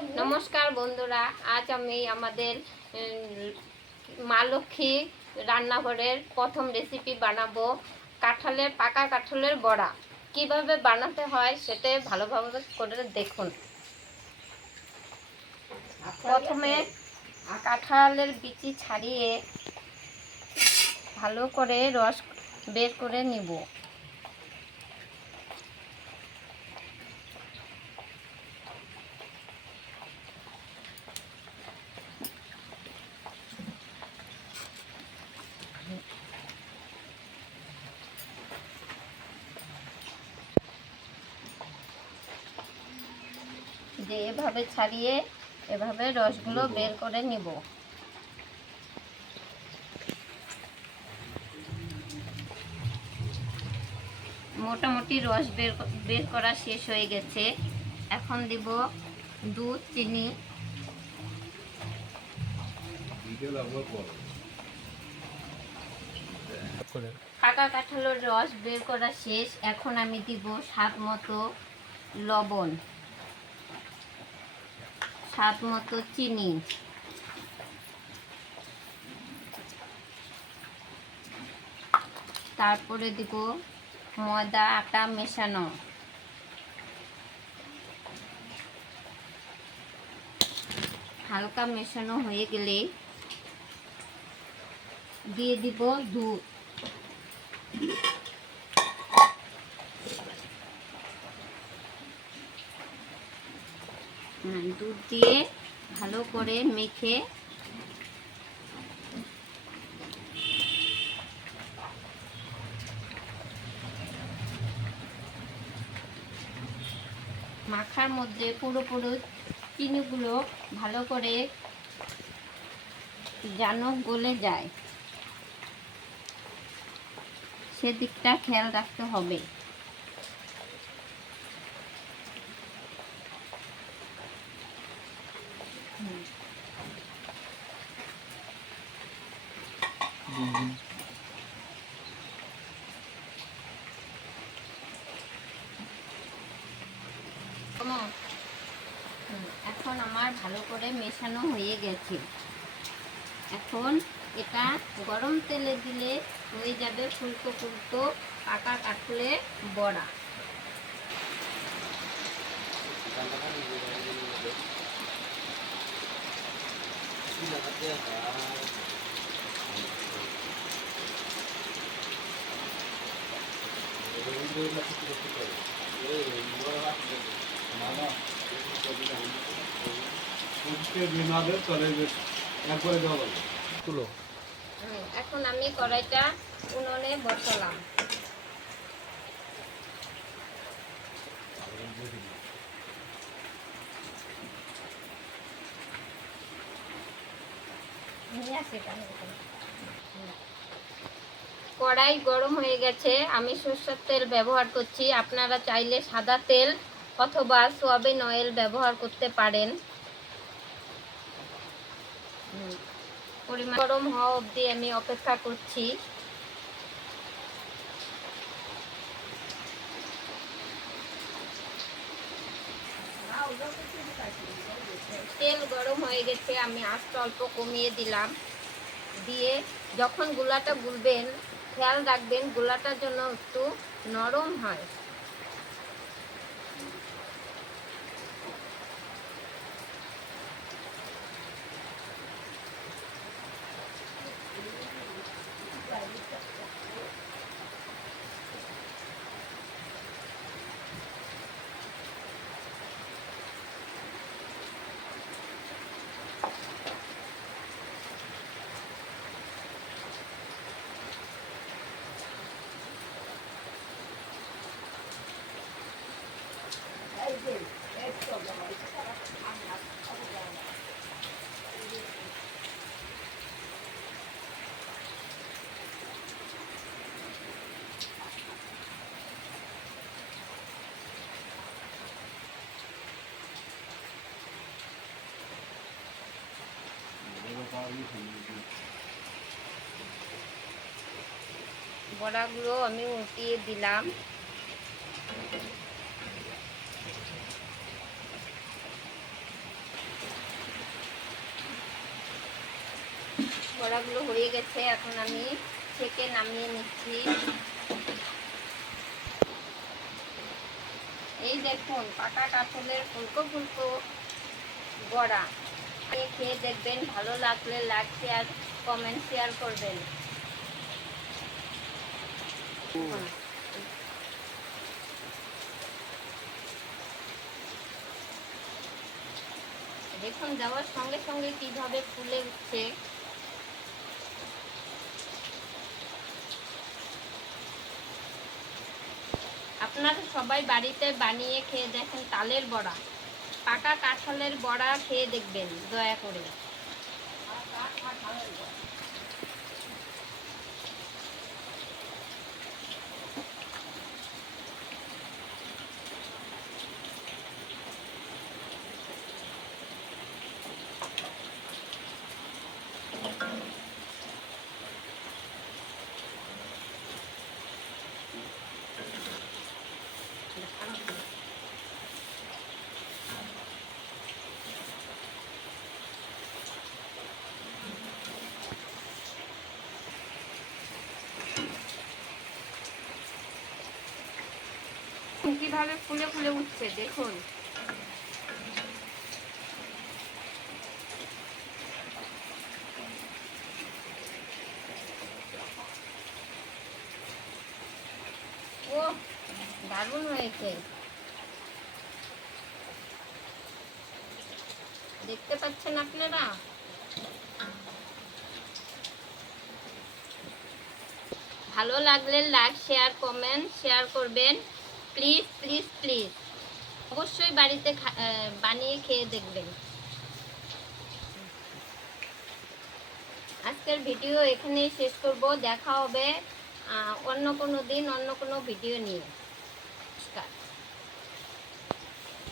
নমস্কার বন্ধুরা, আজ আমি আমাদের মা লক্ষ্মী রান্নাঘরের প্রথম রেসিপি বানাবো কাঁঠালের পাকা কাঁঠালের বড়া। কিভাবে বানাতে হয় সেটা ভালোভাবে করে দেখুন। প্রথমে কাঁঠালের বিচি ছাড়িয়ে ভালো করে রস বের করে নিব। যে এভাবে ছাড়িয়ে এভাবে রসগুলো বের করে নিব। মোটামুটি রস বের করা শেষ হয়ে গেছে। এখন দিব দুধ, চিনি। পাকা কাঁঠালের রস বের করা শেষ। এখন আমি দিব স্বাদ মতো লবণ, স্বাদ মতো চিনি, তারপরে দিব ময়দা আটা মেশানো, হালকা মেশানো হয়ে গেলে দিয়ে দিব দুধ। দুধ দিয়ে ভালো করে মেখে মাখার মধ্যে পুরোপুরি চিনিগুলো ভালো করে যেন গলে যায় সেদিকটা খেয়াল রাখতে হবে। এখন আমার ভালো করে মেশানো হয়ে গেছে। এখন এটা গরম তেলে দিলে হয়ে যাবে ফুলকো ফুলকো পাকা কাঁঠালের বড়া। এখন আমি কড়াইটা উনুনে বসালাম। কড়াই গরম হয়ে গেছে। আমি সরষের তেল ব্যবহার করছি। আপনারা চাইলে সাদা তেল অথবা সয়াবিন অয়েল ব্যবহার করতে পারেন। পরিমাণ গরম হওয়া অবধি আমি অপেক্ষা করছি। তেল গরম হয়ে গেছে, আমি আঁচটা অল্প কমিয়ে দিলাম। দিয়ে যখন গুলাটা গুলবেন খেয়াল রাখবেন গুলাটার জন্য একটু নরম হয়। বড়াগুলো আমি উল্টিয়ে দিলাম। বড়াগুলো হয়ে গেছে, এখন আমি ছেঁকে নামিয়ে নিচ্ছি। এই দেখুন পাকা কাঁঠালের ফুলকো ফুলকো বড়া। খেয়ে দেখবেন, ভালো লাগলে লাইক শেয়ার কমেন্ট শেয়ার করবেন। দেখুন দেওয়ার সঙ্গে সঙ্গে কিভাবে ফুলে উঠছে। আপনারা সবাই বাড়িতে বানিয়ে খেয়ে দেখেন তালের বড়া, পাকা কাঁঠালের বড়া খেয়ে দেখবেন দয়া করে। কিভাবে ফুলে ফুলে উঠছে দেখুন। ও দারুণ হয়েছে, দেখতে পাচ্ছেন আপনারা। ভালো লাগলে লাইক শেয়ার কমেন্ট শেয়ার করবেন প্লিজ প্লিজ প্লিজ। অবশ্যই বাড়িতে বানিয়ে খেয়ে দেখবেন। আজকের ভিডিও এখানেই শেষ করব। দেখা হবে অন্য কোনো দিন অন্য কোনো ভিডিও নিয়ে। নমস্কার।